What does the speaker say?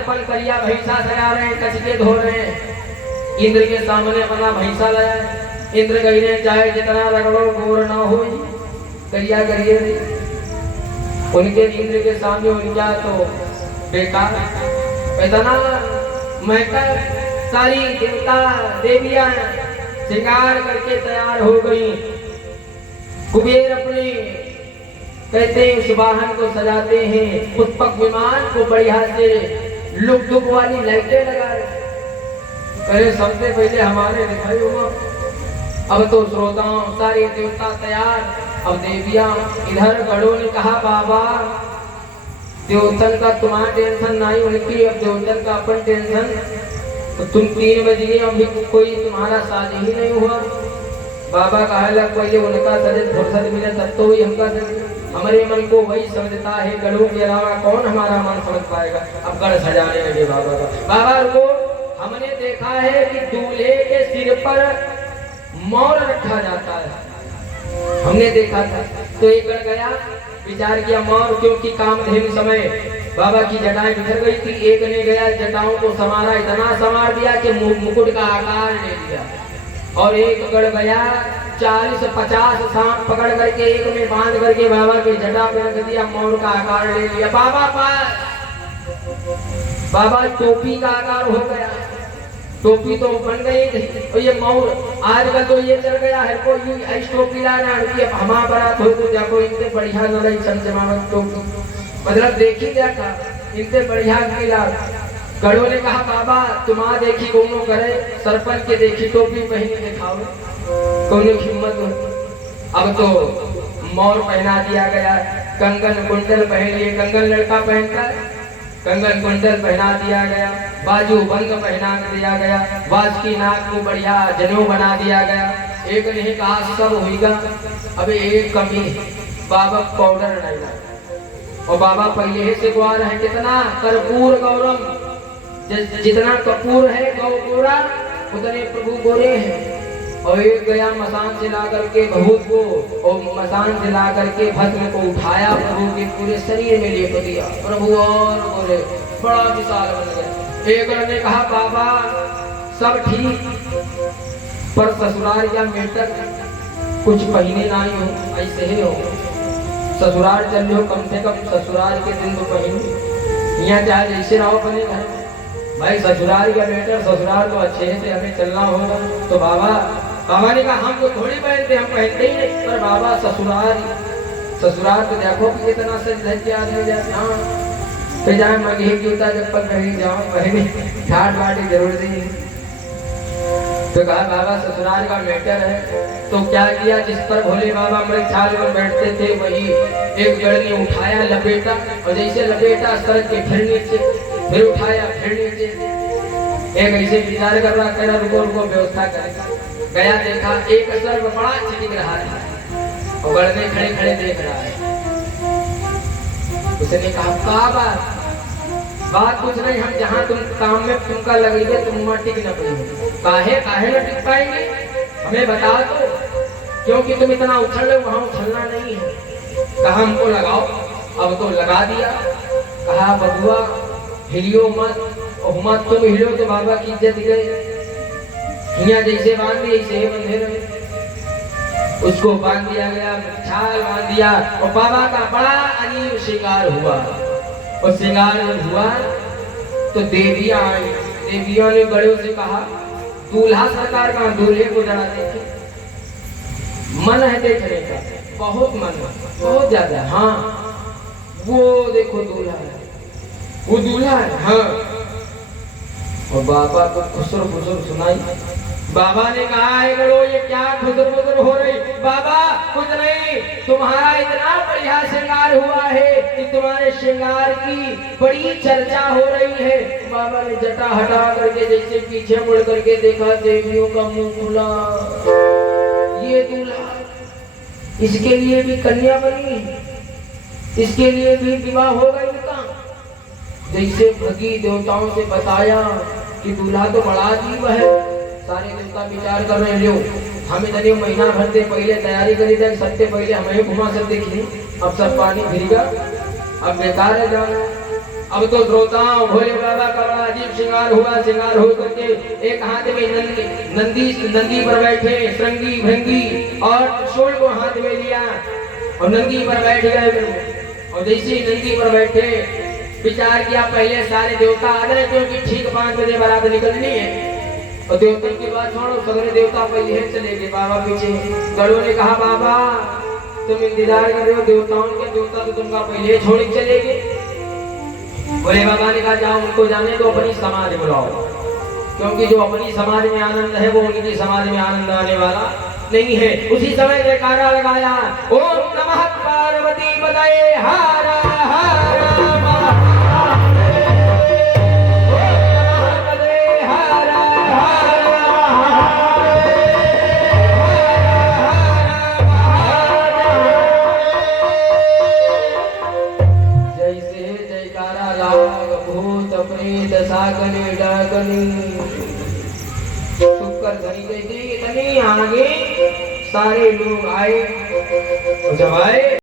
के पल करिया भैंसा सजा रहे हैं, कचके धो रहे हैं। इंद्र के सामने अपना भैंसा लाया। इंद्र कहने चाहे जितना रगड़ो गोर ना हो, करिया करिए उनके इंद्र के सामने उनका तो बेकार। इतना महका सारी देवता देवियां श्रृंगार करके तैयार हो गई। कुबेर अपने कहते हैं उस वाहन को सजाते हैं, पुष्पक विमान को बढ़िया से लुक दुक वाली लाइटें लगा रहे। कहे सबसे पहले हमारे दिखाई हुआ। अब तो श्रोताओं सारे देवता तैयार। अब देवियां इधर गढ़ों ने कहा बाबा देवतन का तुम्हारा टेंशन नहीं, उनकी अब देवतन का अपन टेंशन। तो तुम 3 बज गए अभी कोई तुम्हारा शादी ही नहीं हुआ। बाबा कहा लग पहले उनका सजद फुर्सत मिले तब तो वही हमका सजद। हमारे मन को वही समझता है, गढ़ों के अलावा कौन हमारा मन समझ पाएगा। अब गढ़ सजाने लगे बाबा का। बाबा को हमने देखा है कि दूल्हे के सिर पर मोर रखा जाता है, हमने देखा था। तो एक गढ़ गया, विचार किया मोर, क्योंकि कामधेनु समय बाबा की जटाएं बिखर गई थी। एक ने गया जटाओं को संवारा, इतना संवार दिया कि मुकुट का आकार ले लिया। और एक गढ़ गया 40-50 सांप पकड़ करके एक में बांध करके बाबा के जटा पे रख दिया, मोर का आकार ले लिया। बाबा पास बाबा टोपी का आकार हो गया, टोपी तो बन गई थी। और ये मोर आजकल तो ये चल गया है, कोई ऐसी टोपी लाना हमारा बारात हो तो जाको इनसे बढ़िया न रही संजमावत टोपी, मतलब देखी क्या था इनसे बढ़िया मिला। गढ़ों ने कहा बाबा तुम्हारा देखी कोनो करे, सरपंच के देखी टोपी पहन के दिखाओ, कोनो हिम्मत हो। अब तो मोर पहना दिया गया, कंगन कुंडल पहन लिए, कंगन लड़का पहनता है, कंगन कुंडल पहना दिया गया, बाजू बंद पहना दिया गया, वाज की नाक को बढ़िया जनेऊ बना दिया गया। एक ने कहा सब होगा, अबे एक कमी बाबा पाउडर नहीं लाया। और बाबा पहले से ग्वार है कितना कर्पूर गौरम, जितना कपूर है गौ गोरा उतने प्रभु गोरे हैं। और एक गया मसान से ला करके भभूत को और मसान से ला करके भस्म को उठाया, प्रभु के पूरे शरीर में लेप दिया, प्रभु और गोरे बड़ा विशाल बन गया। एक ने कहा बाबा सब ठीक, पर ससुराल या मेटक कुछ पहने नहीं हो, ऐसे ही हो। ससुराल चल लो कम से कम ससुराल के दिन तो पहने, यहाँ चाहे जैसे रहो बने घर भाई। ससुराल का बेटर ससुराल तो अच्छे से हमें चलना होगा। तो बाबा ने कहा हम तो थोड़ी पहनते, हम पहनते ही नहीं, पर बाबा ससुराल तो देखो कि कितना सज धज के आदमी जाते। हाँ तो जाए मगे जूता चप्पल पहन जाओ, पहने ठाट बाटी जरूर नहीं। तो कहा बाबा ससुराल का मैटर है। तो क्या किया, जिस पर भोले बाबा मृग छाल पर बैठते थे वही एक जड़ ने उठाया लपेटा, और जैसे लपेटा सर के फिर नीचे, फिर उठाया फिर नीचे। एक ऐसे विचार कर रहा, कह रुको व्यवस्था करेगा। गया देखा एक सर्व बड़ा चिटिक रहा है और गढ़ में खड़े खड़े देख रहा है। उसने कहा बात कुछ नहीं, हम जहाँ तुम काम में तुमका लगेगा तुम वहाँ टिक न पाएंगे। काहे न टिक पाएंगे, हमें बता दो, क्योंकि तुम इतना उछल रहे वहाँ उछलना नहीं है। कहा हमको लगाओ, अब तो लगा दिया। कहा बबुआ हिलियो मत, और मत तुम हिलो तो बाबा की इज्जत गई। यहाँ जैसे बांध दिए ऐसे बंधे रहे। उसको बांध दिया गया, छाल बांध दिया, और बाबा का बड़ा अजीब श्रृंगार हुआ। और श्रृंगार जब हुआ तो देवियां आई। देवियों ने बड़ों से कहा दूल्हा सरकार का, दूल्हे को जरा देखे, मन है देखने का, बहुत मन है, बहुत ज्यादा। हाँ वो देखो दूल्हा है, वो दूल्हा है। हाँ और बाबा को खुसर खुसर सुनाई। बाबा ने कहा है गड़ो ये क्या खुसर खुसर हो रही। बाबा कुछ नहीं, तुम्हारा इतना बढ़िया श्रृंगार हुआ है कि तुम्हारे श्रृंगार की बड़ी चर्चा हो रही है। बाबा ने जटा हटा करके जैसे पीछे मुड़ करके देखा, देवियों का मुंह खुला। ये दूल्हा, इसके लिए भी कन्या बनी, इसके लिए भी विवाह हो गई इनका। जैसे भगी देवताओं से बताया कि दूल्हा तो बड़ा अजीब है। सारे देवता विचार कर रहे लो, हम इतने महीना भर से पहले तैयारी करी जाए, सबसे पहले हमें घुमा सकते खी, अब सब पानी फिरेगा, अब बेकार है जाना। अब तो श्रोताओं भोले बाबा का बड़ा अजीब श्रृंगार हुआ। श्रृंगार हो करके एक हाथ में नंदी पर बैठे श्रृंगी भृंगी और त्रिशूल को हाथ में लिया और नंदी पर बैठ गए। और जैसे ही नंदी पर बैठे विचार किया पहले सारे देवता आ गए क्योंकि ठीक 5 बजे बारात निकलनी है। और देवता की बात छोड़ो, सगरे देवता पहले चले गए बाबा पीछे। गरुड़ ने कहा बाबा तुम इंतजार कर रहे हो देवताओं के, देवता तो तुमका पहले छोड़ के चले गए। बोले बाबा ने कहा जाओ उनको जाने तो अपनी समाज बुलाओ, क्योंकि जो अपनी समाज में आनंद है वो उनकी समाज में आनंद आने वाला नहीं है। उसी समय जयकारा लगाया, ओम नमः पार्वती पतये हर हर भूत प्रेत सागने डागनी शुक्र धनी गई इतनी आगे सारे लोग आए। जब आए